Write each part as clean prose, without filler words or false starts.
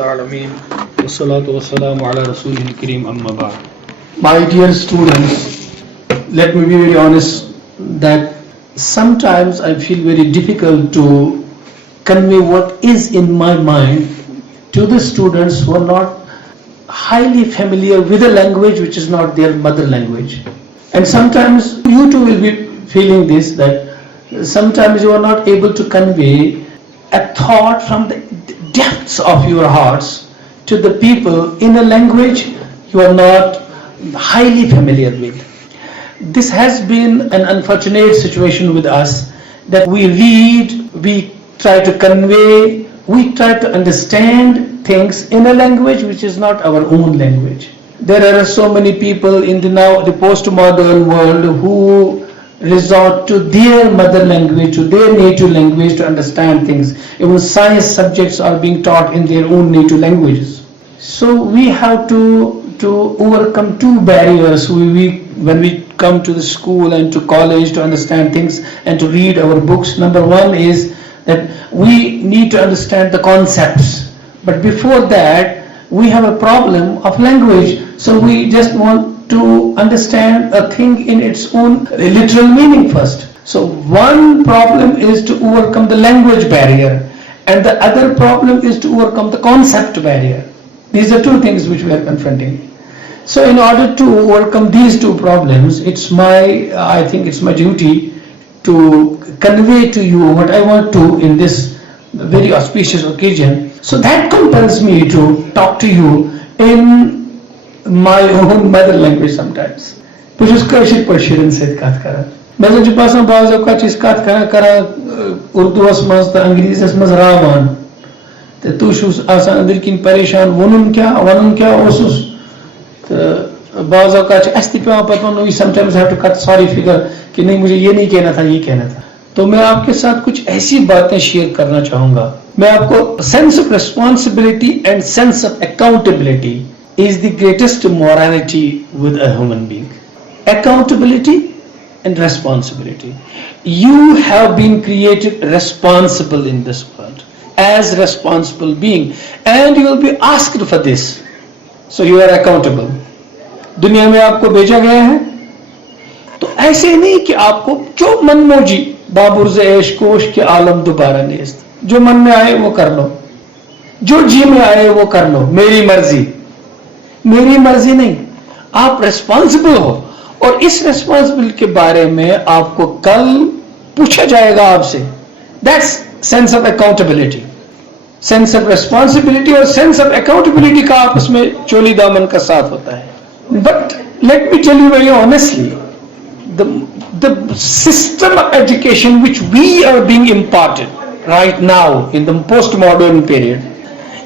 العالمين والصلاة والسلام على رسوله الكريم أما بعد. My dear students, let me be very honest that sometimes I feel very difficult to convey what is in my mind to the students who are not highly familiar with a language which is not their mother language. And sometimes you too will be feeling this, that sometimes you are not able to convey a thought from the depths of your hearts to the people in a language you are not highly familiar with. This has been an unfortunate situation with us, that we read, we try to convey, we try to understand things in a language which is not our own language. There are so many people in the postmodern world who resort to their mother language, to their native language to understand things. Even science subjects are being taught in their own native languages. So we have to overcome two barriers when we come to the school and to college to understand things and to read our books. Number one is that we need to understand the concepts. But before that, we have a problem of language. So we just want to understand a thing in its own literal meaning first. So one problem is to overcome the language barrier, and the other problem is to overcome the concept barrier. These are two things which we are confronting. So in order to overcome these two problems, I think it's my duty to convey to you what I want to in this very auspicious occasion. So that compels me to talk to you in my own mother language sometimes. بہٕ چھُس کٲشِر پٲٹھۍ شُرٮ۪ن سۭتۍ کتھ کران. مےٚ زن چھُ باسان بعض اوقات چھِ أسۍ کتھ کران اردوٗوس منٛز تہٕ انگریٖزیس منٛز راوان تہٕ تُہۍ چھُس آسان أنٛدرۍ کِنۍ پریشان وَنُن کیٛاہ اوسُس تہٕ بعض اوقات چھِ اَسہِ تہِ پیٚوان پتہٕ وَنُن. We sometimes have to cut sorry figure کہ نہیں مجھے یہ نہیں کہنا تھا, یہ کہنا تھا. تو میں آپ کے ساتھ کچھ ایسی باتیں شیئر کرنا چاہوں گا. میں آپ کو sense of responsibility and sense of accountability is the greatest morality with a human being. Accountability and responsibility. You have been created responsible in this world as responsible being, and you will be asked for this. So you are accountable. دنیا میں آپ کو بھیجا گیا ہے تو ایسے نہیں کہ آپ کو جو من موجی بابرز عیش کوش کے عالم دوبارہ نیست, جو من میں آئے وہ کر لو, جو جی میں آئے وہ کر لو, میری مرضی نہیں. آپ ریسپانسبل ہو, اور اس ریسپانسبل کے بارے میں آپ کو کل پوچھا جائے گا آپ سے. That's sense of accountability. Sense of responsibility اور سینس آف اکاؤنٹیبلٹی کا آپس میں چولی دامن کا ساتھ ہوتا ہے. But let me tell you very honestly, the system of education which we are being imparted right now in the postmodern period,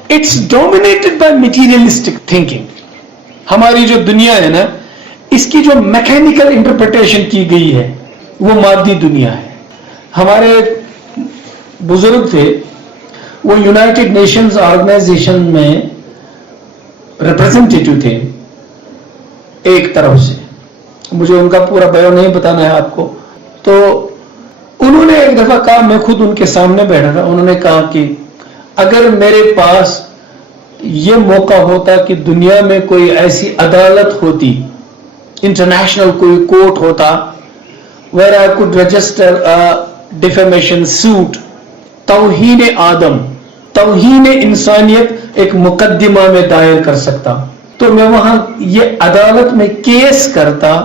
it's dominated by materialistic thinking. ہماری جو دنیا ہے نا, اس کی جو میکینیکل انٹرپریٹیشن کی گئی ہے وہ مادی دنیا ہے. ہمارے بزرگ تھے, وہ یونائٹڈ نیشنز آرگنائزیشن میں ریپرزینٹیٹو تھے ایک طرف سے. مجھے ان کا پورا بیان نہیں بتانا ہے آپ کو. تو انہوں نے ایک دفعہ کہا, میں خود ان کے سامنے بیٹھا تھا, انہوں نے کہا کہ اگر میرے پاس یہ موقع ہوتا کہ دنیا میں کوئی ایسی عدالت ہوتی, انٹرنیشنل کوئی کورٹ ہوتا, where I could register a defamation suit, توہین آدم, توہین انسانیت ایک مقدمہ میں دائر کر سکتا, تو میں وہاں یہ عدالت میں کیس کرتا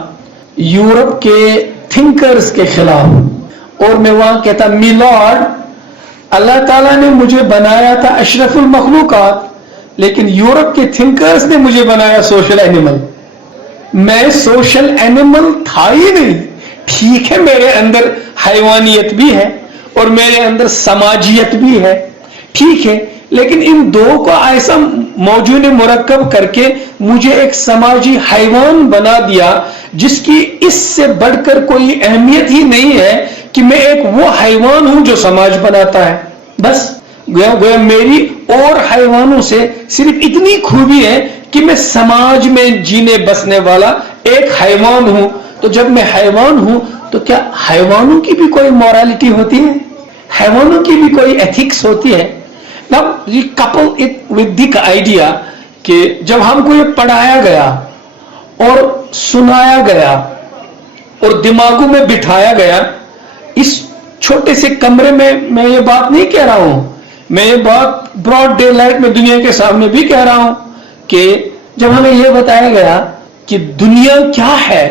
یورپ کے تھنکرز کے خلاف, اور میں وہاں کہتا میلارڈ, اللہ تعالیٰ نے مجھے بنایا تھا اشرف المخلوقات, لیکن یورپ کے تھنکرز نے مجھے بنایا سوشل اینیمل. میں سوشل اینیمل تھا ہی نہیں. ٹھیک ہے, میرے اندر حیوانیت بھی ہے اور میرے اندر سماجیت بھی ہے, ٹھیک ہے, لیکن ان دو کو ایسا موجود مرکب کر کے مجھے ایک سماجی حیوان بنا دیا جس کی اس سے بڑھ کر کوئی اہمیت ہی نہیں ہے کہ میں ایک وہ حیوان ہوں جو سماج بناتا ہے. بس گویا میری اور حیوانوں سے صرف اتنی خوبی ہے کہ میں سماج میں جینے بسنے والا ایک حیوان ہوں. تو جب میں حیوان ہوں تو کیا حیوانوں کی بھی کوئی مورالٹی ہوتی ہے؟ حیوانوں کی بھی کوئی ایتھکس ہوتی ہے؟ Now you couple it with the idea کہ جب ہم کو یہ پڑھایا گیا اور سنایا گیا اور دماغوں میں بٹھایا گیا، اس چھوٹے سے کمرے میں یہ بات نہیں کہہ رہا ہوں، میں یہ بات براڈ ڈے لائٹ میں دنیا کے سامنے بھی کہہ رہا ہوں کہ جب ہمیں یہ بتایا گیا کہ دنیا کیا ہے،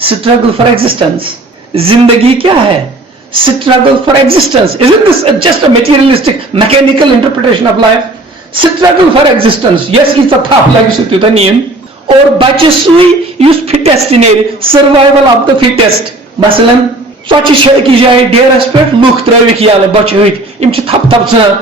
اسٹرگل فار ایگزسٹنس، زندگی کیا ہے، struggle for existence. Isn't this just a materialistic mechanical interpretation of life? Struggle for existence. Yes, it's a tough life situation. اور بچہ سوئی یس فٹسٹ نیرِ، سروائول آف دا فٹسٹ. مثلاً ژۄچہِ چھِ أکِس جایہِ ڈیرس پٮ۪ٹھ لُکھ ترٲوِکھ یَلہٕ بچہِ ہیٚتۍ، یِم چھِ تھپہٕ تھپہٕ ژھٕنان،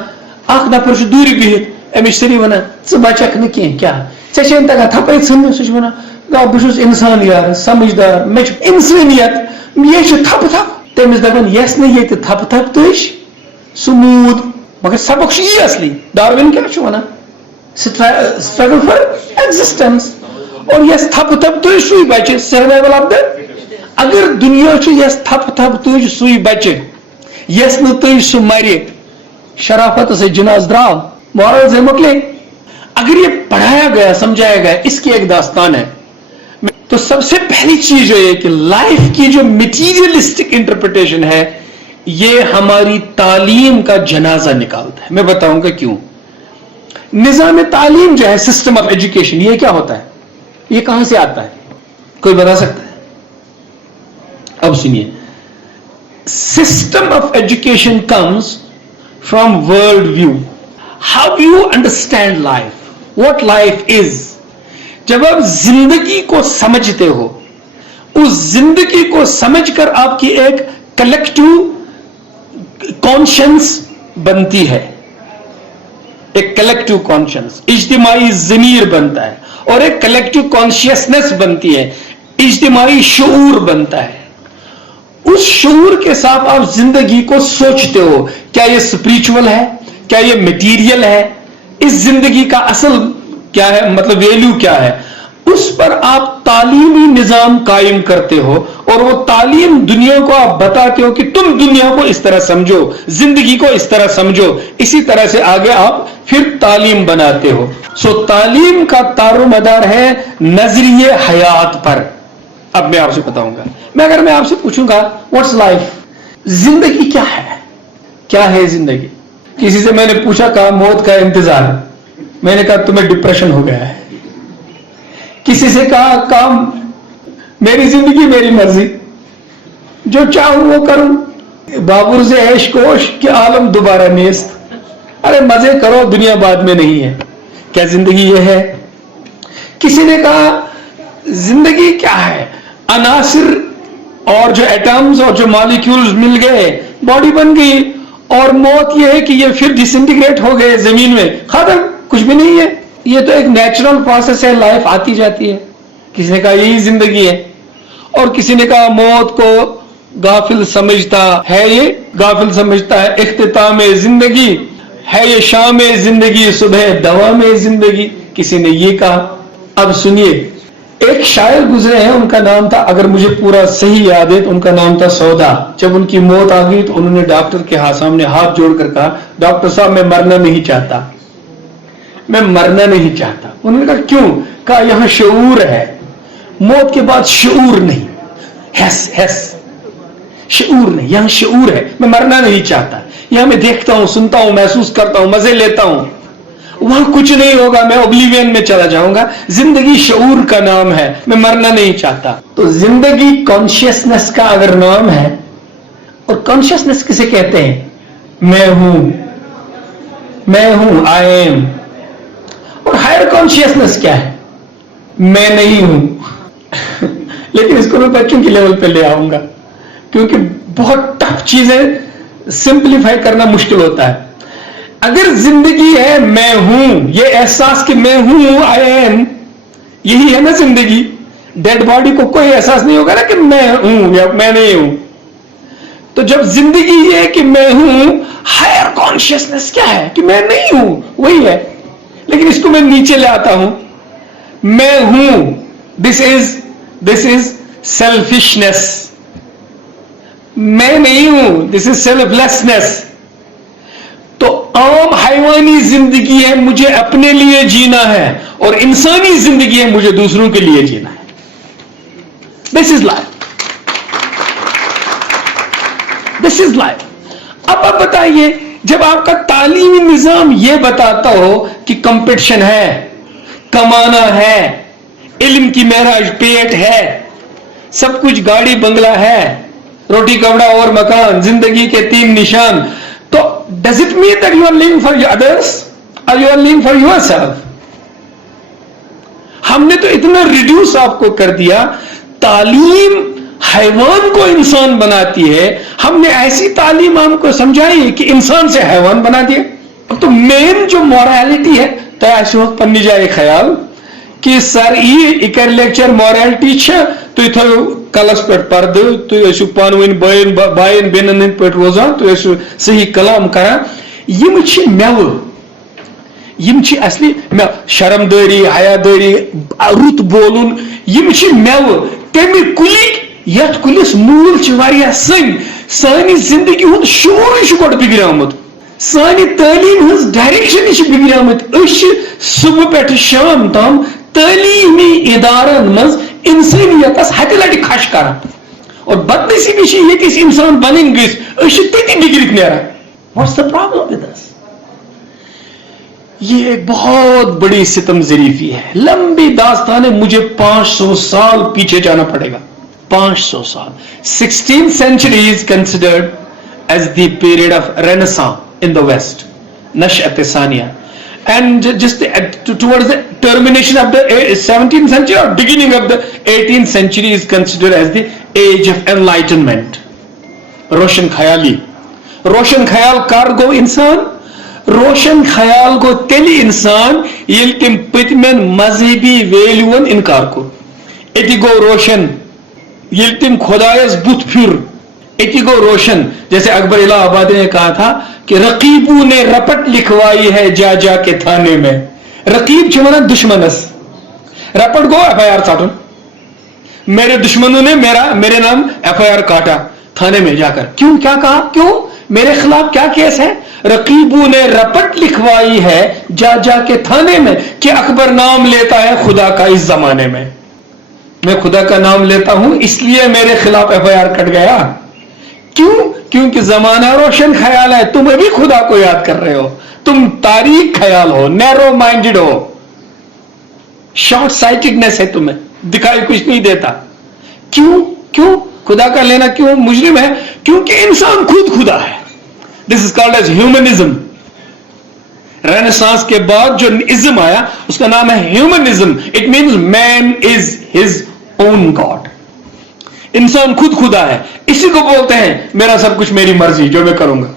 اکھ نفر چھُ دوٗرِ بِہِتھ، أمِس چھِ سٲری وَنان ژٕ بچکھ نہٕ کینٛہہ، کیٛاہ ژےٚ چھے نہٕ تگان تھپے ژھٕننہِ؟ سُہ چھُ وَنان بہٕ چھُس اِنسان یار سمجھدار، مےٚ چھُ اِنسٲنیت، یے چھُ تھپہٕ تھپہٕ. تٔمِس دپان یس نہٕ ییٚتہِ تھپہٕ تھپہٕ تُج سُہ موٗد. مگر سبق چھُ یی اصلی. ڈاروِن کیٛاہ چھُ وَنان؟ Struggle for existence. اور یس تھپہٕ تھپہٕ تُج سُے بچہِ، سروائول آف دا. اگر دنیا چھُ یس تھپہٕ تھپہٕ تُج سُے بچہِ، یس نہٕ تُج سُہ مرِ، شرافت سے جناز دراو، مورل سے مکلے. اگر یہ پڑھایا گیا سمجھایا گیا اس کی ایک داستان ہے، تو سب سے پہلی چیز جو ہے کہ لائف کی جو میٹیریلسٹک انٹرپریٹیشن ہے یہ ہماری تعلیم کا جنازہ نکالتا ہے. میں بتاؤں گا کیوں. نظام تعلیم جو ہے، سسٹم آف ایجوکیشن، یہ کیا ہوتا ہے، یہ کہاں سے آتا ہے، کوئی بتا سکتا ہے؟ اب سنیے، system of education comes from world view, how you understand life, what life is. جب آپ زندگی کو سمجھتے ہو، اس زندگی کو سمجھ کر آپ کی ایک کلیکٹو کانشنس بنتی ہے، ایک کلیکٹو کانشنس، اجتماعی ضمیر بنتا ہے، اور ایک کلیکٹو کانشیسنس بنتی ہے، اجتماعی شعور بنتا ہے. اس شعور کے ساتھ آپ زندگی کو سوچتے ہو، کیا یہ اسپریچول ہے، کیا یہ میٹیریل ہے، اس زندگی کا اصل کیا ہے، مطلب ویلیو کیا ہے. اس پر آپ تعلیمی نظام قائم کرتے ہو، اور وہ تعلیم دنیا کو آپ بتاتے ہو کہ تم دنیا کو اس طرح سمجھو، زندگی کو اس طرح سمجھو. اسی طرح سے آگے آپ پھر تعلیم بناتے ہو. سو تعلیم کا دار و مدار ہے نظریے حیات پر. اب میں آپ سے بتاؤں گا، اگر میں آپ سے پوچھوں گا واٹس لائف، زندگی کیا ہے، کیا ہے زندگی. کسی سے میں نے پوچھا، کہا موت کا انتظار. میں نے کہا تمہیں ڈپریشن ہو گیا ہے. کسی سے کہا کام، میری زندگی میری مرضی، جو چاہوں وہ کروں، بابر سے عیش کوش کہ عالم دوبارہ نیست. ارے مزے کرو، دنیا بعد میں نہیں ہے. کیا زندگی یہ ہے؟ کسی نے کہا زندگی کیا ہے، عناصر اور جو ایٹمز اور جو مالیکیولز مل گئے، باڈی بن گئی، اور موت یہ ہے کہ یہ پھر ڈس انٹیگریٹ ہو گئے زمین میں، ختم، کچھ بھی نہیں ہے. یہ تو ایک نیچرل پروسیس ہے، لائف آتی جاتی ہے. کسی نے کہا یہی زندگی ہے. اور کسی نے کہا موت کو غافل سمجھتا ہے، یہ غافل سمجھتا ہے اختتام زندگی ہے، یہ شام زندگی صبح دوام زندگی. کسی نے یہ کہا. اب سنیے، ایک شاعر گزرے ہیں، ان کا نام تھا، اگر مجھے پورا صحیح یاد ہے تو ان کا نام تھا سودا. جب ان کی موت آ گئی تو انہوں نے ڈاکٹر کے سامنے ہاتھ جوڑ کر کہا ڈاکٹر صاحب میں مرنا نہیں چاہتا، میں مرنا نہیں چاہتا. انہوں نے کہا کیوں؟ کہا یہاں شعور ہے، موت کے بعد شعور نہیں، حس شعور نہیں، یہاں شعور ہے. میں مرنا نہیں چاہتا، یہاں میں دیکھتا ہوں، سنتا ہوں، محسوس کرتا ہوں، مزے لیتا ہوں. وہاں کچھ نہیں ہوگا، میں اوبلیوین میں چلا جاؤں گا. زندگی شعور کا نام ہے، میں مرنا نہیں چاہتا. تو زندگی کانشیسنس کا اگر نام ہے، اور کانشیسنس کسے کہتے ہیں؟ میں ہوں، میں ہوں، آئی ایم. اور ہائر کانشیسنس کیا ہے؟ میں نہیں ہوں. لیکن اس کو میں بچوں کی لیول پہ لے آؤں گا، کیونکہ بہت ٹف چیزیں سمپلیفائی کرنا مشکل ہوتا ہے. اگر زندگی ہے میں ہوں، یہ احساس کہ میں ہوں، آئی ایم، یہی ہے نا زندگی. ڈیڈ باڈی کو کوئی احساس نہیں ہوگا نا کہ میں ہوں یا میں نہیں ہوں. تو جب زندگی یہ ہے کہ میں ہوں، ہائر کانشیسنس کیا ہے کہ میں نہیں ہوں، وہی ہے. لیکن اس کو میں نیچے لے آتا ہوں، میں ہوں، دس از سیلفشنس. میں نہیں ہوں، دس از سیلف لیسنس. تو عام حیوانی زندگی ہے مجھے اپنے لیے جینا ہے اور انسانی زندگی ہے مجھے دوسروں کے لیے جینا ہے. This is life. This is life. اب آپ بتائیے جب آپ کا تعلیمی نظام یہ بتاتا ہو کہ کمپٹیشن ہے, کمانا ہے, علم کی معراج پیٹ ہے, سب کچھ گاڑی بنگلہ ہے, روٹی کپڑا اور مکان, زندگی کے 3 نشان, تو does it mean that you are living for others or you are living for yourself? ہم نے تو اتنا ریڈیوس آپ کو کر دیا. تعلیم حیوان کو انسان بناتی ہے, ہم نے ایسی تعلیم ہم کو سمجھائی کہ انسان سے حیوان بنا دیا. تو مین جو مورالٹی ہے تو ایسے وقت پنی جائے خیال کہ سر یہ کر لیکچر مورالٹی تھی تھو کلس پہ پردہ, تھی پانوین بائن بینن ہند پہ روزان, تھی صحیح کلام کران. یم میو, یم اصلی شرم داری, حیا داری, رت بولن, یم میو تمہ کلک یت کلس مول واریاہ سانی زندگی ہند شعور گۄڈٕ بگڑیومت, سانہ تعلیم ہز ڈائریکشن بگڑیومت. صبح پہ شام تام تعلیمی ادارن مز انسانیتس ہتہ لٹہ کھش کران اور بدنصیبی یتس انسان بنن گھس تتی بگڑت نیران. What's the problem with us? یہ ایک بہت بڑی ستم ظریفی ہے, لمبی داستان ہے, مجھے 500 سال پیچھے جانا پڑے گا. 500 سال. 16th century is considered as the period of Renaissance in the West, Nash'at Thaniya, and just towards the termination of the 17th century or beginning of the 18th century is considered as the age of enlightenment. روشن خیالی. روشن خیال کر گو انسان, روشن خیال گو تیلی انسان یل تم پتمن مذہبی ویلیون انکار کو. اتی گو روشن یل تم خدایس بت پھر. اتی گو روشن جیسے اکبر الہ آبادی نے کہا تھا کہ رقیبوں نے رپٹ لکھوائی ہے جا جا کے تھانے میں. رقیب چھونا دشمنس, رپٹ گو ایف آئی آر ژٹن. میرے دشمنوں نے میرے نام ایف آئی آر کاٹا تھانے میں جا کر. کیوں, کیا کہا, کیوں میرے خلاف کیا کیس ہے؟ رقیبوں نے رپٹ لکھوائی ہے جا جا کے تھانے میں کہ اکبر نام لیتا ہے خدا کا اس زمانے میں. میں خدا کا نام لیتا ہوں اس لیے میرے خلاف ایف آئی آر کٹ گیا. کیوں؟ کیونکہ زمانہ روشن خیال ہے, تم ابھی خدا کو یاد کر رہے ہو, تم تاریک خیال ہو, نیرو مائنڈڈ ہو, شارٹ سائٹڈنس ہے تمہیں, دکھائی کچھ نہیں دیتا. کیوں؟ کیوں خدا کا لینا کیوں مجرم ہے؟ کیونکہ انسان خود خدا ہے. This is called as humanism. Renaissance کے بعد جو ازم آیا اس کا نام ہے humanism. It means man is his own god. انسان خود خدا ہے. اسی کو بولتے ہیں میرا سب کچھ میری مرضی, جو میں کروں گا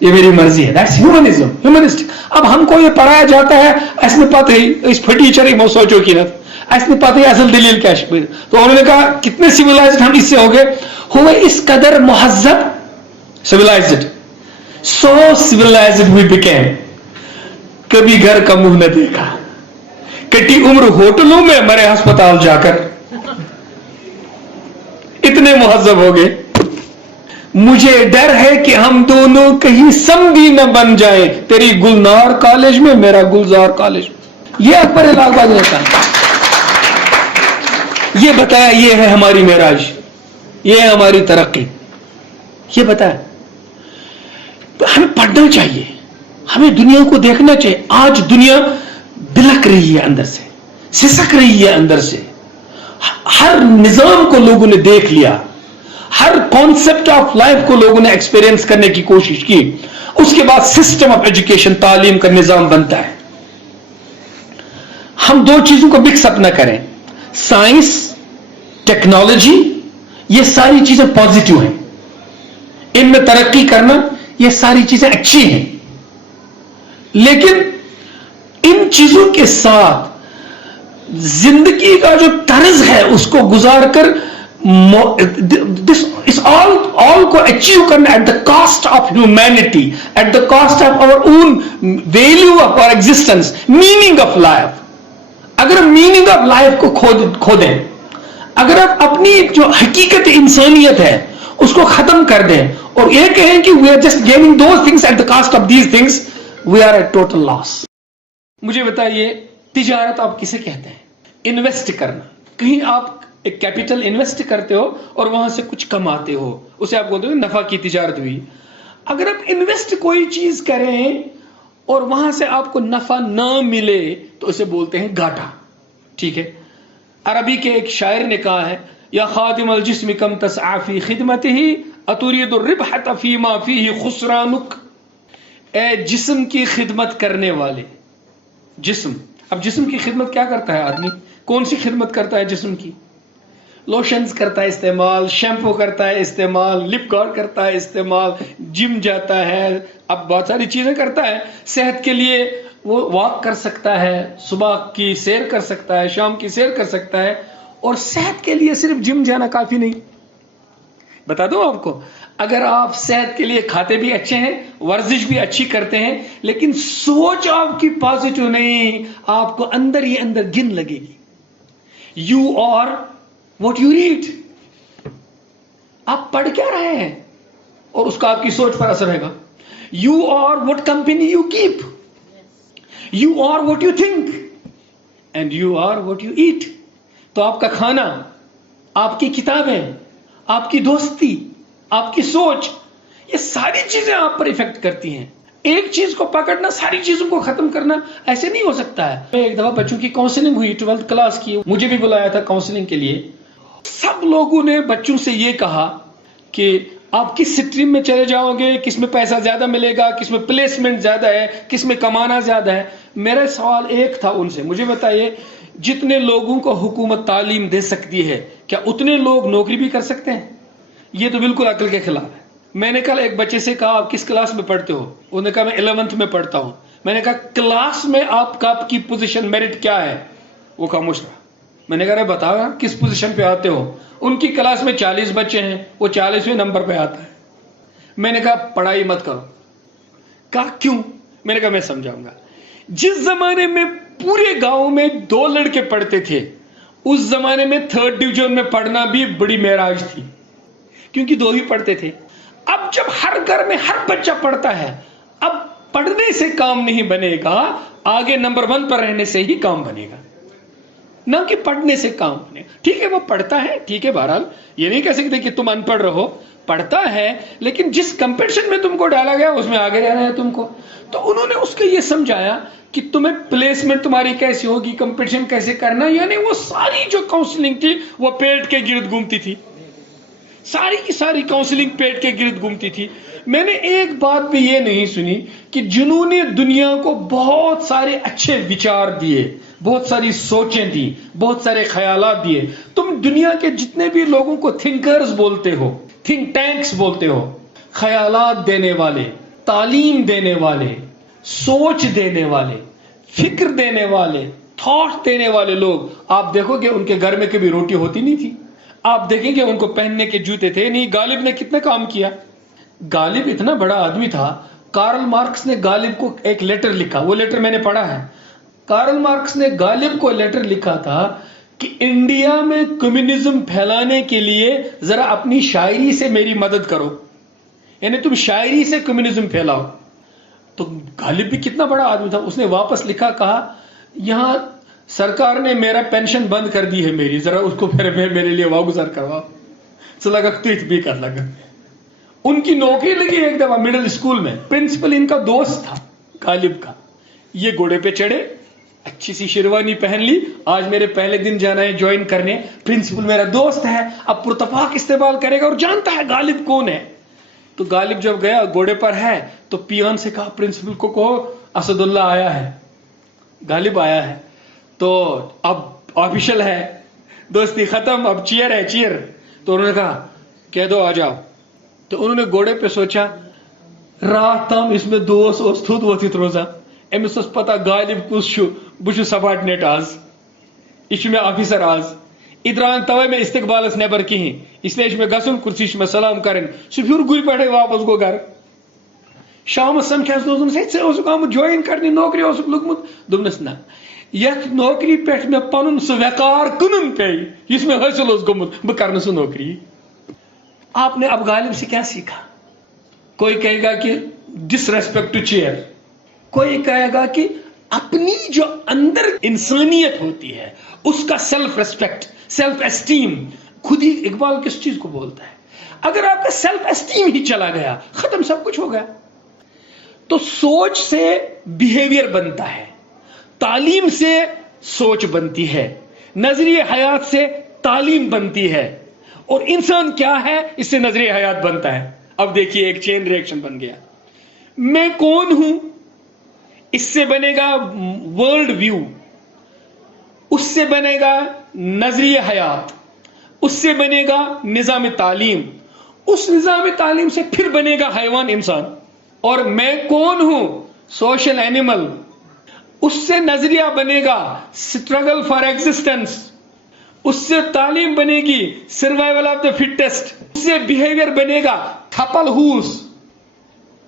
یہ میری مرضی ہے. That's humanism, humanist. اب ہم کو یہ پڑھایا جاتا ہے, اس میں پتہ ہی اس پھٹیچر میں سوچو کی نت, اس میں پتہ ہی اصل دلیل کیا ہے. تو انہوں نے کہا کتنے سیولائزڈ ہم اس سے ہو گئے, ہوئے اس قدر مہذب, civilized, so civilized we became. کبھی گھر کا منہ نہ دیکھا, کٹی عمر ہوٹلوں میں مرے ہسپتال جا کر, اتنے مہذب ہو گئے. مجھے ڈر ہے کہ ہم دونوں کہیں سمدھی نہ بن جائیں, تیری گلنار کالج میں میرا گلزار کالج میں. یہ اکبر الہ آبادی نے کہا, یہ بتایا یہ ہے ہماری معراج, یہ ہے ہماری ترقی, یہ بتایا. ہمیں پڑھنا چاہیے, ہمیں دنیا کو دیکھنا چاہیے. آج دنیا بلک رہی ہے اندر سے, سسک رہی ہے اندر سے. ہر نظام کو لوگوں نے دیکھ لیا, ہر کانسیپٹ آف لائف کو لوگوں نے ایکسپیرینس کرنے کی کوشش کی. اس کے بعد سسٹم آف ایجوکیشن, تعلیم کا نظام بنتا ہے. ہم دو چیزوں کو مکس اپ نہ کریں. سائنس, ٹیکنالوجی, یہ ساری چیزیں پازیٹیو ہیں, ان میں ترقی کرنا یہ ساری چیزیں اچھی ہیں, لیکن ان چیزوں کے ساتھ زندگی کا جو طرز ہے اس کو گزار کر all کو اچیو کرنا at the cost of humanity, at the cost of our own value of our existence, meaning of life. اگر ہم میننگ آف لائف کو کھو دیں, اگر آپ اپنی جو حقیقت انسانیت ہے اس کو ختم کر دیں اور یہ کہیں کہ we are just gaining those things at the cost of these things, we are at total loss. مجھے بتائیے تجارت آپ کسے کہتے ہیں؟ انویسٹ کرنا. کہیں آپ ایک کیپٹل انویسٹ کرتے ہو اور وہاں سے کچھ کماتے ہو, اسے آپ بولتے ہو نفع کی تجارت ہوئی. اگر آپ انویسٹ کوئی چیز کریں اور وہاں سے آپ کو نفع نہ ملے تو اسے بولتے ہیں گھاٹا. ٹھیک ہے. عربی کے ایک شاعر نے کہا ہے یا خادم الجسم کم تسعى فی خدمتہ اتريد الربح فيما فيه خسرانک. اے جسم کی خدمت کرنے والے. جسم, اب جسم کی خدمت کیا کرتا ہے آدمی؟ کون سی خدمت کرتا ہے جسم کی؟ لوشنز کرتا ہے استعمال, شیمپو کرتا ہے استعمال, لپ گارڈ کرتا ہے استعمال, جم جاتا ہے, اب بہت ساری چیزیں کرتا ہے. صحت کے لیے وہ واک کر سکتا ہے, صبح کی سیر کر سکتا ہے, شام کی سیر کر سکتا ہے. اور صحت کے لیے صرف جم جانا کافی نہیں. بتا دوں آپ کو, اگر آپ صحت کے لیے کھاتے بھی اچھے ہیں, ورزش بھی اچھی کرتے ہیں, لیکن سوچ آپ کی پازیٹیو نہیں, آپ کو اندر ہی اندر گن لگے گی. You are what you read. آپ پڑھ کیا رہے ہیں اور اس کا آپ کی سوچ پر اثر رہے گا. You are what company you keep. You are what you think and you are what you eat. تو آپ کا کھانا, آپ کی کتابیں, آپ کی دوستی, آپ کی سوچ, یہ ساری چیزیں آپ پر افیکٹ کرتی ہیں. ایک چیز کو پکڑنا, ساری چیزوں کو ختم کرنا ایسے نہیں ہو سکتا ہے. ایک دفعہ بچوں کی کاؤنسلنگ ہوئی, 12th کلاس کی, مجھے بھی بلایا تھا کاؤنسلنگ کے لیے. سب لوگوں نے بچوں سے یہ کہا کہ آپ کس سٹریم میں چلے جاؤ گے, کس میں پیسہ زیادہ ملے گا, کس میں پلیسمنٹ زیادہ ہے, کس میں کمانا زیادہ ہے. میرا سوال ایک تھا ان سے, مجھے بتائیے جتنے لوگوں کو حکومت تعلیم دے سکتی ہے کیا اتنے لوگ نوکری بھی کر سکتے ہیں؟ یہ تو بالکل عقل کے خلاف ہے. میں نے کل ایک بچے سے کہا آپ کس کلاس میں پڑھتے ہو؟ انہوں نے کہا میں 11th میں پڑھتا ہوں. میں نے کہا کلاس میں آپ کی پوزیشن میرٹ کیا ہے؟ وہ خاموش رہا. میں نے کہا بتاؤ کس پوزیشن پہ آتے ہو؟ ان کی کلاس میں 40 بچے ہیں, وہ 40ویں نمبر پہ آتا ہے. میں نے کہا پڑھائی مت کرو. کہا کیوں؟ میں نے کہا میں سمجھاؤں گا. جس زمانے میں پورے گاؤں میں 2 لڑکے پڑھتے تھے, اس زمانے میں 3rd ڈویژن میں پڑھنا بھی بڑی معراج تھی, کیونکہ 2 ہی پڑھتے تھے. اب جب ہر گھر میں ہر بچہ پڑھتا ہے, اب پڑھنے سے کام نہیں بنے گا, آگے نمبر 1 پر رہنے سے ہی کام بنے گا, نہ کہ پڑھنے سے کام بنے. ٹھیک ہے وہ پڑھتا ہے, ٹھیک ہے, بہرحال یہ نہیں کہہ سکتے کہ تم ان پڑھ رہو, پڑھتا ہے, لیکن جس کمپٹیشن میں تم کو ڈالا گیا اس میں آگے رہنا ہے تم کو. تو انہوں نے اس کو یہ سمجھایا کہ تمہیں پلیسمنٹ تمہاری کیسی ہوگی, کمپٹیشن کیسے کرنا. یعنی وہ ساری جو کاؤنسلنگ تھی وہ پیٹ کے گرد گھومتی تھی, ساری کی ساری کاؤنسلنگ پیٹ کے گرد گھومتی تھی. میں نے ایک بات بھی یہ نہیں سنی کہ جنہوں نے دنیا کو بہت سارے اچھے وچار دیے, بہت ساری سوچیں دی, بہت سارے خیالات دیے. تم دنیا کے جتنے بھی لوگوں کو تھنکرز بولتے ہو, تھنک ٹینکس بولتے ہو, خیالات دینے والے, تعلیم دینے والے, سوچ دینے والے, فکر دینے والے, تھاٹ دینے والے لوگ, آپ دیکھو کہ ان کے گھر میں کبھی روٹی ہوتی نہیں تھی. آپ دیکھیں گے ان کو پہننے کے جوتے تھے نہیں. غالب نے کتنا کام کیا. غالب اتنا بڑا آدمی تھا, کارل مارکس نے غالب کو ایک لیٹر لکھا, وہ لیٹر میں نے پڑھا ہے. کارل مارکس نے غالب کو لیٹر لکھا تھا کہ انڈیا میں کمیونزم پھیلانے کے لیے ذرا اپنی شاعری سے میری مدد کرو, یعنی تم شاعری سے کمیونزم پھیلاؤ. تو غالب بھی کتنا بڑا آدمی تھا, اس نے واپس لکھا, کہا یہاں سرکار نے میرا پینشن بند کر دی ہے میری, ذرا اس کو پھر میرے لیے واگزار کرواؤ. چلا گا تو بھی کر لگا. ان کی نوکری لگی ایک دفعہ مڈل اسکول میں, پرنسپل ان کا دوست تھا غالب کا. یہ گھوڑے پہ چڑھے, اچھی سی شیروانی پہن لی, آج میرے پہلے دن جانا ہے جوائن کرنے, پرنسپل میرا دوست ہے, اب پرتپاک استعمال کرے گا اور جانتا ہے غالب کون ہے. تو غالب جب گیا گھوڑے پر ہے تو پیون سے کہا پرنسپل کو کہو اسد اللہ آیا ہے, غالب آیا ہے. تو اب آفیشل ہے, دوستی ختم, اب چیئر ہے چیئر. تو انہوں نے کہا کہہ دو آ جاؤ. تو انہوں نے گھوڑے پہ سوچا رات تام اس میں دوست اوس تھوت وتھت روزان, امس اس پتہ غالب کس چھُ, بہ چھُس سبارڈنیٹ آز, یہ میں آفیسر آز, یہ دران توے میں استقبالس نیبر کہین, اس لیے میں گھن کرسی میں سلام کریں. سہ پھر گُرِ پہ واپس گو گھر. شام سمکھس دوپس آمت جوائن کرنے نوکری لوگمت. دوپنس نہ یتھ نوکری پہ میں پن سہ وقار کٕنُن پے یس میں حٲصِل اوس گوٚمُت, بہٕ کرنہٕ سُہ نوکری. آپ نے اب غالب سے کیا سیکھا؟ کوئی کہے گا کہ ڈس ریسپیکٹ ٹو چیئر، کوئی کہے گا کہ اپنی جو اندر انسانیت ہوتی ہے اس کا سیلف ریسپیکٹ، سیلف اسٹیم. خود ہی اقبال کس چیز کو بولتا ہے؟ اگر آپ کا سیلف اسٹیم ہی چلا گیا، ختم، سب کچھ ہو گیا. تو سوچ سے بیہیویئر بنتا ہے، تعلیم سے سوچ بنتی ہے، نظریہ حیات سے تعلیم بنتی ہے، اور انسان کیا ہے اس سے نظریہ حیات بنتا ہے. اب دیکھیے ایک چین ریئیکشن بن گیا. میں کون ہوں اس سے بنے گا ورلڈ ویو، اس سے بنے گا نظریہ حیات، اس سے بنے گا نظام تعلیم، اس نظام تعلیم سے پھر بنے گا حیوان انسان. اور میں کون ہوں سوشل اینیمل، اس سے نظریہ بنے گا اسٹرگل فار ایگزسٹنس، اس سے تعلیم بنے گی سروائیول آف دا فٹسٹ، اس سے بیہیویئر بنے گا تھپل ہوس،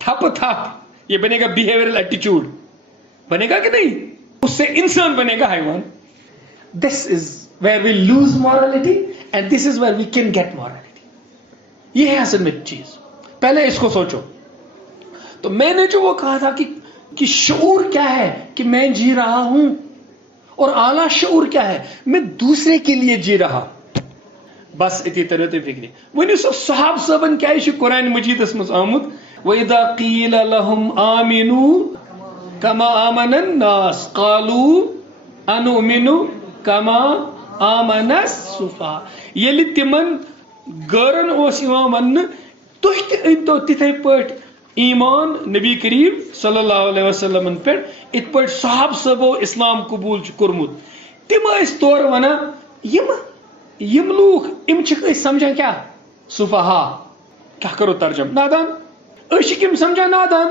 تھپ تھپ، یہ بنے گا بیہیویئرل ایٹیچیوڈ، بنے گا کہ نہیں؟ اس سے انسان بنے گا حیوان. This is where we lose morality and this is where we can get morality. یہ ہے اصل میں چیز. پہلے اس کو سوچو. تو میں نے جو وہ کہا تھا کہ شعور کیا ہے کہ میں جی رہا ہوں، اور اعلیٰ شعور کیا ہے میں دوسرے کے لیے جی رہا. بس اتی ترت فکری ونو سو صحاب صبن کیا قرآن مجید مز آمت وَإِذَا قِيلَ لَهُمْ آمِنُوا كَمَا آمَنَ النَّاسِ قَالُوا أَنُؤْمِنُ كَمَا آمَنَ السُّفَهَاءُ. ییٚلہِ تِمن غٲرن اوس یِوان وننہٕ تُہۍ تہِ أنۍتو تِتھے پٲٹھۍ ایمان نبی کریم صلی اللہ علیہ وسلم پہ ات پٲٹھۍ صحاب صٲبو اسلام قبول کوٚرمُت، تِم ٲسۍ تورٕ ونان یم لوگ یم چھِکھ أسۍ سمجھان کیا صفحا، کیا کرو ترجم نادان، أسۍ چھِکھ یم سمجھان نادان.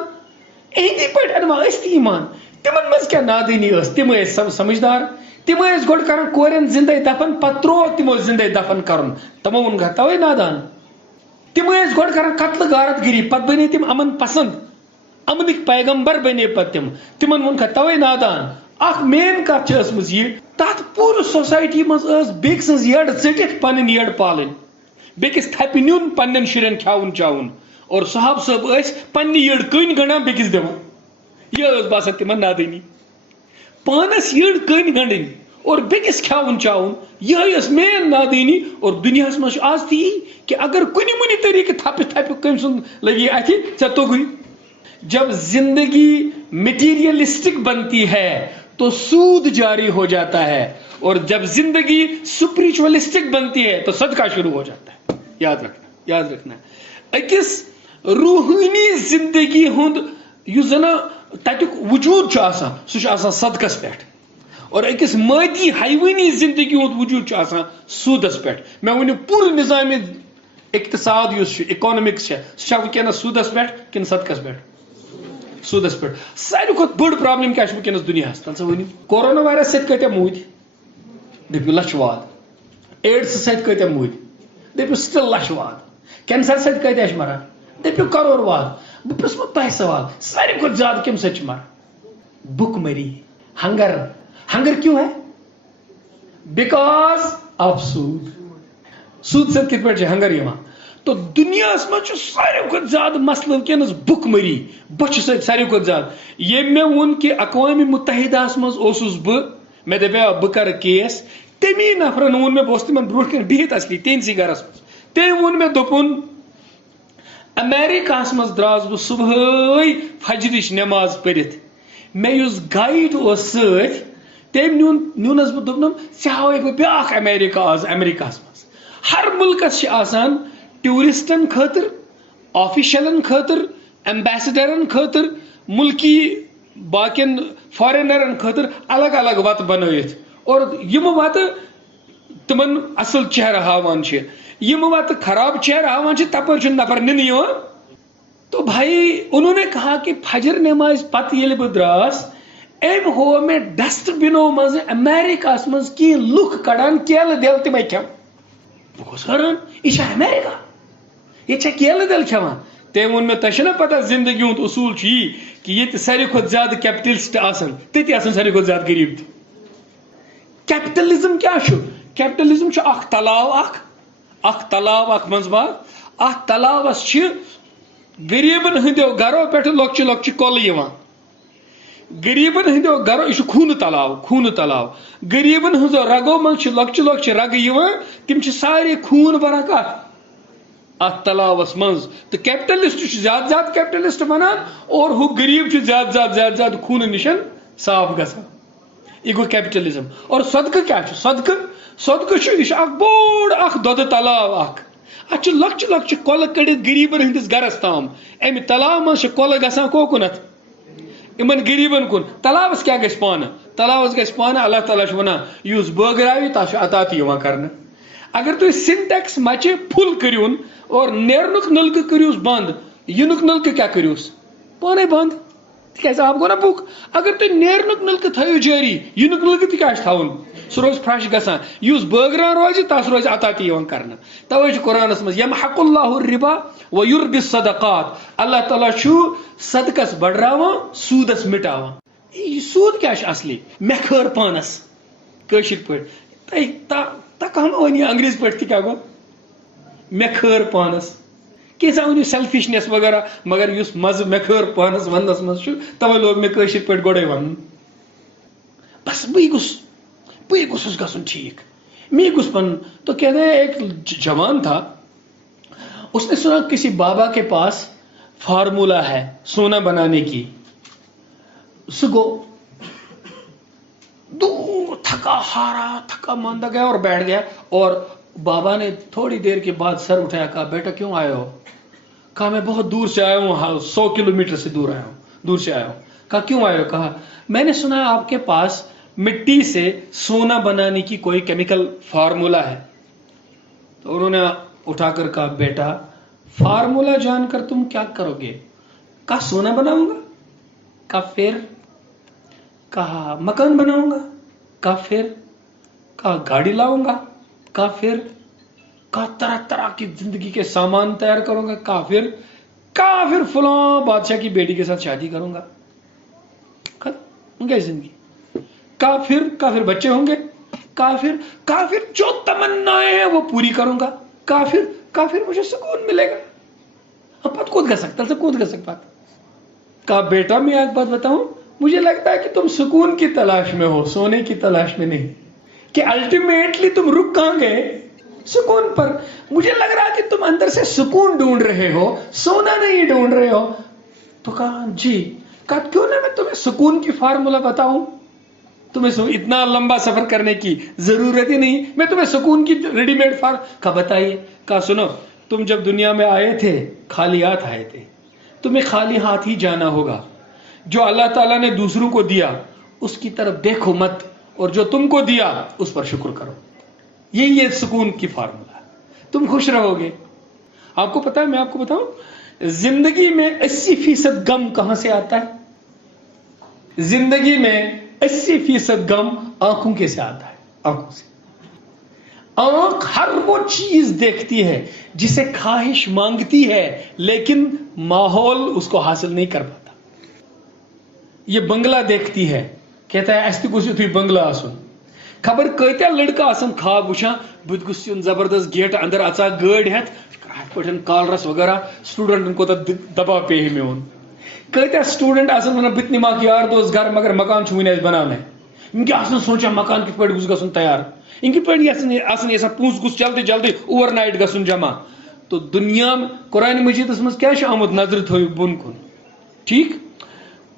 اہندی پٲٹھۍ انوا أسۍ تہِ ایمان. تِمن منٛز کیٛاہ نادٲنی ٲس؟ تِم ٲسۍ سمجھدار، تِم ٲسۍ گۄڈٕ کران کورٮ۪ن زندے دفن، پتہٕ تروو تِمو زندے دفن کرُن، تِمو ووٚن گا توے نادان. تِم ٲسۍ گۄڈٕ کران قتلہٕ غارت گری، پتہٕ بنے تِم امن پسند، امنٕکۍ پیغمبر بنے پتہٕ تِمن ووٚن گا توے نادان. اکھ مین کتھ چھِ ٲسمٕژ یہِ، تتھ پوٗرٕ سوسایٹی منٛز ٲس بیٚکہِ سٕنٛز یٔڈ ژٔٹِتھ پنٕنۍ یٔڈ پالٕنۍ، بیٚکِس تھپہِ نیُن پننٮ۪ن شُرٮ۪ن کھٮ۪وُن چاوُن، اور صحاب صٲب ٲسۍ پننہِ یٔڈ کٔنۍ گنڈان بیٚکِس دِوان. یہِ ٲس باسان تِمن نادٲنی. پانس یٔڈ کٔنۍ گنڈٕنۍ اور بیٚکِس کھٮ۪وُن چاوُن، یِہے ٲس مین نادٲنی. اور دُنیاہس منٛز چھُ آز تہِ یی کہ اگر کُنہِ مُنہِ طریقہٕ تھپہِ تھپہِ کٔمۍ سُنٛد لگی اتھِ ژےٚ توٚگُے. جب زندگی مٹیریلسٹک بنتی ہے تو سود جاری ہو جاتا ہے، اور جب زندگی سپریچولسٹک بنتی ہے تو صدقہ شروع ہو جاتا ہے. یاد رکھنا، یاد رکھنا. اکس روحانی زندگی ہند یُس زن تتیُک وجود چھُ آسان سُہ چھُ آسان صدقس پٮ۪ٹھ، اور اکس مادی حیوانی زندگی ہند وجود چھُ آسان سودس پٮ۪ٹھ. مےٚ ؤنِو پوٗرٕ نظام اقتصاد یُس چھُ، اِکانمکس چھےٚ، سُہ چھا وٕنکیٚنس سودس پٮ۪ٹھ کِنہٕ صدقس پٮ۪ٹھ؟ سودس پٮ۪ٹھ. ساروی کھۄتہٕ بٔڑ پرابلم کیٛاہ چھِ وٕنکیٚنس دُنیاہس؟ تَل سا ؤنِو. کورونا وایرس سۭتۍ کۭتیاہ موٗدۍ؟ دٔپِو لچھ واد. ایڈس سۭتۍ کۭتیاہ موٗدۍ؟ دٔپِو سٹل لچھ واد. کینسر سۭتۍ کۭتیاہ چھِ مران؟ دٔپِو کرور واد. بہٕ پرٛژھمو تۄہہِ سوال، ساروی کھۄتہٕ زیادٕ کَمہِ سۭتۍ چھِ مران؟ بھُک مری، ہنگر. ہنگر کیوں ہے؟ بیکاز آف سود. سود سۭتۍ کِتھ پٲٹھۍ چھِ ہنگر یِوان؟ تو دُنیاہس منٛز چھُ ساروی کھۄتہٕ زیادٕ مسلہٕ وٕنکیٚنس بھُک مری، بۄچھِ سۭتۍ ساروی کھۄتہٕ زیادٕ. ییٚمۍ مےٚ ووٚن کہِ اقوامِ مُتحدہس منٛز اوسُس بہٕ، مےٚ دپیو بہٕ کرٕ کیس، تمی نفرن ووٚن مےٚ، بہٕ اوسُس تِمن برونٛٹھ کَنۍ بِہِتھ اصلی تِہنٛدسٕے گرس منٛز، تٔمۍ ووٚن مےٚ دوٚپُن امیرکاہس منٛز دراس بہٕ صبحٲے فجرٕچ نٮ۪ماز پٔرِتھ، مےٚ یُس گایڈ اوس سۭتۍ تٔمۍ نیونس بہٕ، دوٚپنم ژےٚ ہاوے بہٕ بیاکھ امیرکا آز امیرکاہس منٛز. ہر مُلکس چھِ آسان ٹیورسٹن خٲطرٕ، آفیشلن خٲطرٕ، ایمبیسڈرن خٲطرٕ، ملکی باقین فارینرن خٲطرٕ الگ الگ وتہٕ بنٲیِتھ، اور یِم وتہٕ تِمن اصل چہرٕ ہاوان چھِ، یِم وتہٕ خراب چہرٕ ہاوان چھِ تپٲرۍ چھُنہٕ نفر نِنہٕ یِوان. تو بھائی انہوں نے کہا کہ فجر نماز پتہٕ ییٚلہِ بہٕ دراس، أمۍ ہوو مےٚ ڈسٹ بِنو منٛزٕ امیرکاہس منٛز کینٛہہ لُکھ کڑان کیلہٕ دٮ۪ل تِمے کھٮ۪وان. بہٕ گوس حٲران، یہِ چھا امیرکا؟ ییٚتہِ چھا کیلہٕ دٮ۪ل کھٮ۪وان؟ تٔمۍ ووٚن مےٚ تۄہہِ چھُنہ پتہ زندگی ہُنٛد اصوٗل چھُ یی کہ ییٚتہِ ساروی کھۄتہٕ زیادٕ کیپٹلسٹ آسان تٔتی آسان ساروی کھۄتہٕ زیادٕ غریٖب تہِ. کیپٹلزم کیٛاہ چھُ؟ کیپٹلزم چھُ اکھ تلاو اکھ منٛزٕ باگ، ات تلاوس غریبن ہندو گرو پہ لۄکچہِ لۄکچہِ کۄلہٕ یِوان غریبن ہندو گرو یہ خوٗنہٕ تلاو غریبن ہنزو رگو من لۄکچہِ لۄکچہِ رگہٕ یِوان تِم چھِ سارے خوٗن بران ات تلاوس منٛز تہٕ کیپٹلسٹ زیادٕ زیادٕ کیپٹلسٹ بنان اور ہُہ غریب زیادٕ زیادٕ خوٗنہٕ نِش صاف گژھان یہ گو کیپٹلزم اور صدقہ کیا صدقہ یہ اخ بوڑ اخ دۄدٕ تلاو اخ ات لۄکچہِ لۄکچہِ کۄلہٕ کٔڑِتھ غریبن ہندس گرس تام امہِ تلاو منٛز کۄلہٕ گژھان کوکُنتھ یمن غریبن کُن تلاوس کیا گژھِ پانہٕ تلاوس گژھِ پانہٕ اللہ تعالیٰ چھُ ونان یُس بٲگراوِ تتھ چھُ عطا تہِ یِوان کرنہٕ اگر تُہۍ سنٹیکس مچہِ پھُل کٔرۍہُن اور نیرنُک نلکہٕ کٔرۍہوٗس بند یِنُک نلکہٕ کیٛاہ کٔرۍہوٗس پانے بند تِکیٛازِ آب گوٚو نا بُک اگر تُہۍ نیرنُک نلکہٕ تھٲیِو جٲری یِنُک نلکہٕ تہِ کیٛاہ چھُ تھاوُن سُہ روزِ فرٛش گژھان یُس بٲگران روزِ تس روزِ عطا تہِ یِوان کرنہٕ توے چھُ قرآنس منٛز یمحق اللہ الربا ویربی الصدقات اللہ تعالیٰ چھُ صدقس بڑراوان سوٗدس مٹاوان یہ سوٗد کیٛاہ چھُ اصلی مےٚ خٲر پانس کٲشِر پٲٹھۍ تکان ؤنِو انگریزی پٲٹھۍ تہِ کیٛاہ گوٚو مےٚ خٲر پانس کینٛژھا ؤنِو سیلفشنس وغیرہ مگر یُس مزٕ مےٚ خٲر پانس وننس منٛز چھُ توے لوگ مےٚ کٲشِر پٲٹھۍ گۄڈے ونُن بس بٕے گوٚژھُس گژھُن ٹھیک میں گوٚژھ پنُن تو کہتے ہیں ایک جوان تھا اس نے سنا کسی بابا کے پاس فارمولا ہے سونا بنانے کی سو گو دور تھکا ہارا تھکا ماندہ گیا اور بیٹھ گیا اور بابا نے تھوڑی دیر کے بعد سر اٹھایا کہا بیٹا کیوں آئے ہو کہا میں بہت دور سے آیا ہوں 100 کلومیٹر سے دور سے آیا ہوں کہا کیوں آئے ہو کہا میں نے سنا آپ کے پاس مٹی سے سونا بنانے کی کوئی کیمیکل فارمولا ہے تو انہوں نے اٹھا کر کہا بیٹا فارمولا جان کر تم کیا کرو گے کہا سونا بناؤں گا کہا پھر کہا مکان بناؤں گا کہا پھر کہا گاڑی لاؤں گا کہا پھر کہا طرح طرح کی زندگی کے سامان تیار کروں گا کہا پھر فلاں بادشاہ کی بیٹی کے ساتھ شادی کروں گا کیا زندگی کہا پھر بچے ہوں گے کہا پھر جو تمنائیں ہیں وہ پوری کروں گا کہا پھر مجھے سکون ملے گا اب بات کود کر سکتا کہا بیٹا میں ایک بات بتاؤں مجھے لگتا ہے کہ تم سکون کی تلاش میں ہو سونے کی تلاش میں نہیں کہ الٹیمیٹلی تم رک کہاں گئے سکون پر مجھے لگ رہا کہ تم اندر سے سکون ڈھونڈ رہے ہو سونا نہیں ڈھونڈ رہے ہو تو کہا جی کہا کیوں نہ میں تمہیں سکون کی فارمولا بتاؤں تمہیں اتنا لمبا سفر کرنے کی ضرورت ہی نہیں میں تمہیں سکون کی ریڈی میڈ کہا بتائیے کہا سنو تم جب دنیا میں آئے تھے خالی ہاتھ آئے تھے تمہیں خالی ہاتھ ہی جانا ہوگا جو اللہ تعالیٰ نے دوسروں کو دیا اس کی طرف دیکھو مت اور جو تم کو دیا اس پر شکر کرو یہی ہے سکون کی فارمولا تم خوش رہو گے آپ کو پتا ہے میں آپ کو بتاؤں زندگی میں 80% غم کہاں سے آتا ہے زندگی میں 80% غم آنکھوں کے سے آتا ہے آنکھوں سے آنکھ ہر وہ چیز دیکھتی ہے جسے خواہش مانگتی ہے لیکن ماحول اس کو حاصل نہیں کر پاتا یہ بنگلہ دیکھتی ہے کہتا ہے ایسے گوس یتھُے بنگلہ آسن خبر کتیا لڑکہ آسن خواب وچھان بت گوس یُن زبردست گیٹ اندر اژا گٲڑۍ ہٮ۪تھ ہتھ پٲٹھۍ کالرس وغیرہ سٹوڈنٹن کوتاہ دباو پیٚیہِ میون کتیا سٹوڈنٹ آسن ونان بہٕ نِمہٕ اکھ یار دوست گھر مگر مکان چھُ وُنہِ اَسہِ بناونے یِم کیٛاہ آسن سونچان مکان کِتھ پٲٹھۍ گوٚژھ گژھُن تیار یِم کِتھ پٲٹھۍ آسن یژھان پونٛسہٕ گوٚژھ جلدی جلدی اوور نایٹ گژھُن جمع تو دنیا قرآن مجیدس منٛز کیٛاہ چھُ آمُت نظرِ تھٲیِو بۄن کُن ٹھیک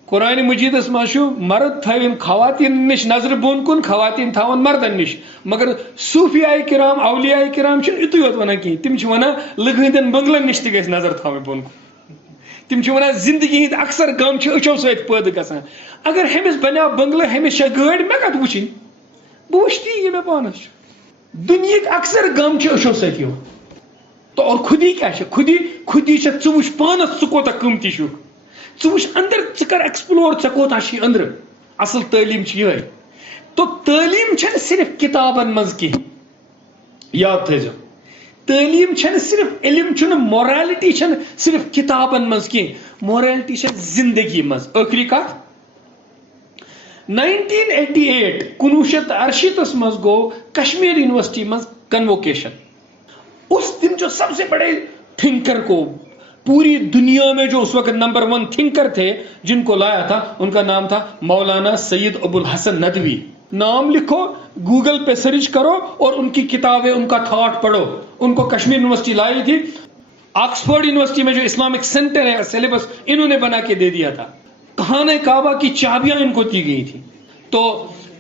قرآن مجیدس منٛز چھُ مرد تھٲوِن خواتین نِش نظرِ بۄن کُن خواتین تھاون مردن نِش مگر صوفیاء کرام اولیاء کرام چھِنہٕ یُتُے یوت ونان کینٛہہ تِم چھِ ونان لُکہٕ ہٕنٛدٮ۪ن بنگلن نِش تہِ گژھِ نظر تھاوٕنۍ بۄن کُن تِم چھِ ونان زندگی ہٕنٛدۍ اکثر غم چھِ أچھو سۭتۍ پٲدٕ گژھان اگر ہیٚمِس بنیو بنگلہٕ ہیٚمِس چھےٚ گٲڑۍ مےٚ کتھ وٕچھِنۍ بہٕ وٕچھٕ تی یہِ مےٚ پانس چھُ دُنہِکۍ اکثر غم چھِ أچھو سۭتۍ یِوان تو اور خودی کیٛاہ چھِ خودی چھےٚ ژٕ وٕچھ پانس ژٕ کوتاہ قۭمتی چھُکھ ژٕ وٕچھ اندر ژٕ کر ایکسپلور ژےٚ کوتاہ چھُے أنٛدرٕ اصل تعلیٖم چھِ یِہے تو تعلیٖم چھنہٕ صرف کتابن منٛز کینٛہہ یاد تھٲیزیو تعلیٖم چھنہٕ صرف علم چھُنہٕ مورالٹی چھنہٕ صرف کتابن منٛز کینٛہہ مورالٹی چھےٚ زندگی منٛز ٲخری کتھ 1988 منٛز گوٚو کشمیٖر یونیورسٹی منٛز کنووکیشن اس دن جو سب سے بڑے تھنکر کو, پوری دنیا میں جو اس وقت نمبر 1 تھنکر تھے جن کو لایا تھا, ان کا نام تھا مولانا سید ابو الحسن ندوی. نام لکھو, گوگل پہ سرچ کرو اور ان کی کتابیں, ان کا تھاٹ پڑھو. ان کو کشمیر یونیورسٹی لائی تھی, آکسفورڈ یونیورسٹی میں جو اسلامک سینٹر ہے سلیبس انہوں نے بنا کے دے دیا تھا. خانہ کعبہ کی چابیاں ان کو دی گئی تھی. تو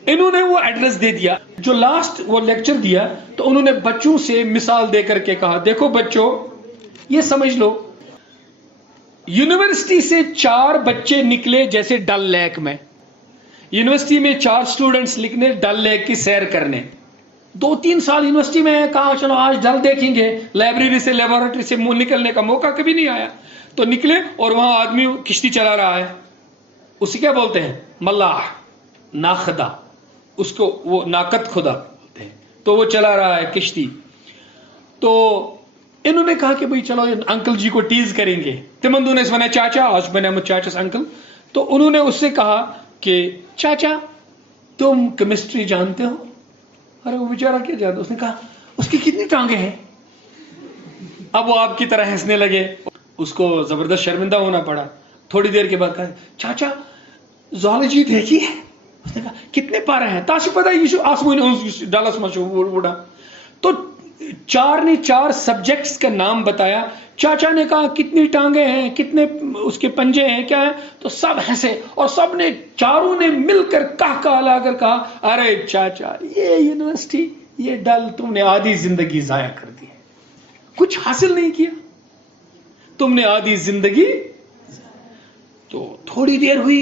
انہوں نے وہ ایڈریس دے دیا. جو لاسٹ وہ لیکچر دیا تو انہوں نے بچوں سے مثال دے کر کے کہا, دیکھو بچوں یہ سمجھ لو, یونیورسٹی سے 4 بچے نکلے جیسے ڈل لیک میں, یونیورسٹی میں 4 سٹوڈنٹس نکلے ڈل لیک کی سیر کرنے. 2-3 سال یونیورسٹی میں کہا چلو آج ڈل دیکھیں گے, لائبریری سے لیبورٹری سے نکلنے کا موقع کبھی نہیں آیا. تو نکلے اور وہاں آدمی کشتی چلا رہا ہے, اسے کیا بولتے ہیں, ملاح, ناخدا, اس کو وہ ناقد خدا بولتے ہیں. تو وہ چلا رہا ہے کشتی. تو انہوں نے کہا کہ بھئی چلو انکل جی کو ٹیز کریں گے. تمندو نے اس بنا چاچا, آج بنا چاچا's انکل. تو انہوں نے اس سے کہا کہ چاچا تم کیمسٹری جانتے ہو؟ ارے وہ بیچارہ کیا جانتا. اس نے کہا اس کی کتنی ٹانگیں ہیں؟ اب وہ آپ کی طرح ہنسنے لگے, اس کو زبردست شرمندہ ہونا پڑا. تھوڑی دیر کے بعد کہا چاچا زوالوجی دیکھی ہے؟ اس نے کہا کتنے پارے ہیں؟ تاسو پتہ یہ آسمانی ڈالس مچا. تو 4 نے 4 سبجیکٹس کا نام بتایا. چاچا نے کہا کتنی ٹانگیں ہیں, کتنے اس کے پنجے ہیں, کیا ہے؟ تو سب ہنسے اور سب نے 4 نے مل کر کہا لا کر کہا ارے چاچا یہ یونیورسٹی, یہ ڈل تم نے آدھی زندگی ضائع کر دی ہے, کچھ حاصل نہیں کیا, تم نے آدھی زندگی. تو تھوڑی دیر ہوئی,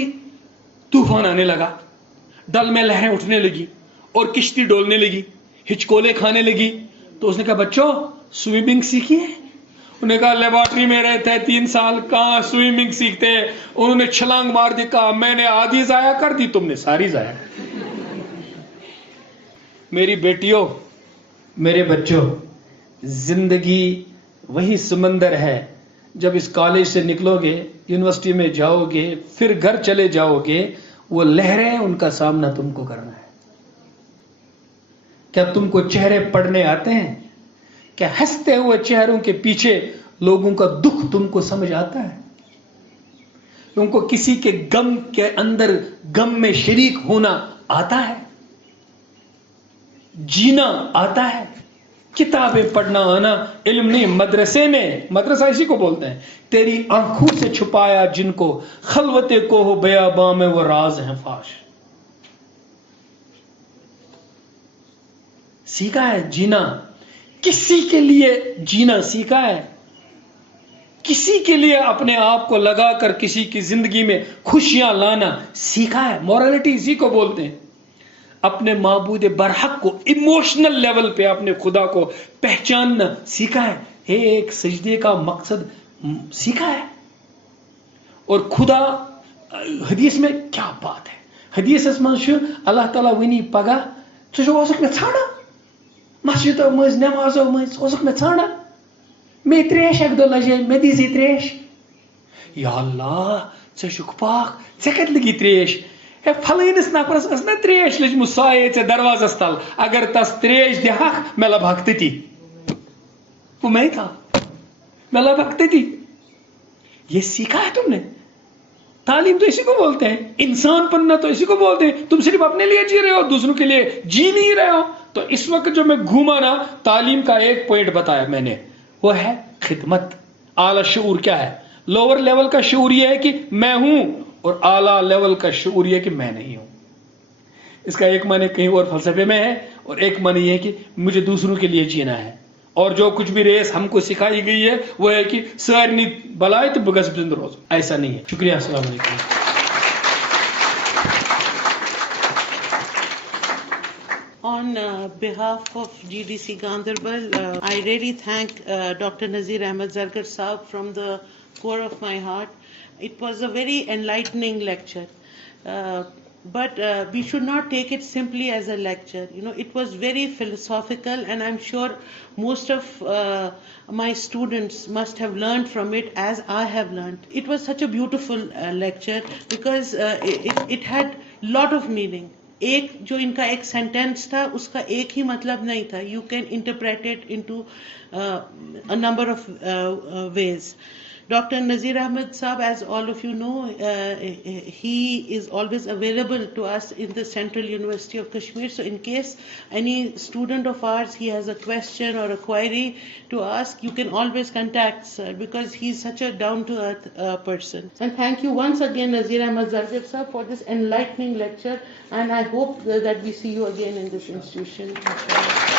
طوفان آنے لگا, ڈل میں لہریں اٹھنے لگی اور کشتی ڈولنے لگی, ہچکولے کھانے لگی. تو اس نے کہا بچوں سوئمنگ سیکھی ہے؟ انہوں نے کہا لیبارٹری میں رہتے 3 سال, کہاں سوئمنگ سیکھتے. انہوں نے چھلانگ مار دی, کہا میں نے آدھی ضائع کر دی, تم نے ساری ضائع کر دی. میری بیٹیوں, میرے بچوں, زندگی وہی سمندر ہے. جب اس کالج سے نکلو گے, یونیورسٹی میں جاؤ گے, پھر گھر چلے جاؤ گے, وہ لہریں ان کا سامنا تم کو کرنا ہے. کیا تم کو چہرے پڑھنے آتے ہیں؟ کیا ہنستے ہوئے چہروں کے پیچھے لوگوں کا دکھ تم کو سمجھ آتا ہے؟ تم کو کسی کے غم کے اندر غم میں شریک ہونا آتا ہے؟ جینا آتا ہے؟ کتابیں پڑھنا آنا علم نہیں. مدرسے میں, مدرسہ اسی کو بولتے ہیں, تیری آنکھوں سے چھپایا جن کو خلوت کو ہو بیاباں میں وہ راز ہیں فاش. سیکھا ہے جینا, کسی کے لیے جینا سیکھا ہے, کسی کے لیے اپنے آپ کو لگا کر کسی کی زندگی میں خوشیاں لانا سیکھا ہے. مورالٹی اسی کو بولتے ہیں. اپنے معبود برحق کو ایموشنل لیول پہ اپنے خدا کو پہچاننا سیکھا ہے. ایک سجدے کا مقصد سیکھا ہے. اور خدا حدیث میں کیا بات ہے, حدیث میں اللہ تعالیٰ ونی پگہ ژٕ میں ژھانڈا مسجدو مز نمازو مز میں ژھانڈا میں تریش اک دو لجے میں دیزی تریش. یا اللہ ژٕ پاک ژےٚ کتہِ لگی تریش؟ ہے فلٲنِس نفرس ٲس نا تریش لٔجمٕژ سۄ آیے ژےٚ دروازس تل, اگر تس تریش دِہکھ مےٚ لبہکھ تٔتی. وہ میں تھا, میں لبہکھ تٔتی. یہ سیکھا ہے تم نے. تعلیم تو اسی کو بولتے ہیں, انسان بننا تو اسی کو بولتے ہیں. تم صرف اپنے لیے جی رہے ہو, دوسروں کے لیے جی نہیں رہے ہو. تو اس وقت جو میں گھوما نا, تعلیم کا ایک پوائنٹ بتایا میں نے, وہ ہے خدمت. اعلی شعور کیا ہے؟ لوور لیول کا شعور یہ ہے کہ میں ہوں, اور اعلیٰ لیول کا شعور یہ کہ میں نہیں ہوں. اس کا ایک معنی کہیں اور فلسفے میں ہے, اور ایک معنی یہ ہے کہ مجھے دوسروں کے لیے جینا ہے. اور جو کچھ بھی ریس ہم کو سکھائی گئی ہے وہ ہے کہ سارنی بلائے تو بگس زندہ روز. ایسا نہیں ہے. شکریہ. السلام علیکم. On behalf of GDC Ganderbal, I really thank Dr. Nazir Ahmed Zargar Saab from the core of my heart. It was a very enlightening lecture. But we should not take it simply as a lecture. You know, it was very philosophical, and I'm sure most of my students must have learned from it as I have learned. It was such a beautiful lecture because it had lot of meaning. ایک جو ان کا ایک sentence تھا اس کا ایک ہی مطلب نہیں تھا. You can interpret it into a number of ways. Dr. Nazir Ahmed Saab, as all of you know, he is always available to us in the Central University of Kashmir. So in case any student of ours, he has a question or a query to ask, you can always contact sir, because he's such a down-to-earth person. And thank you once again, Nazir Ahmed Zargar Saab, for this enlightening lecture. And I hope that we see you again in this institution. Inshallah.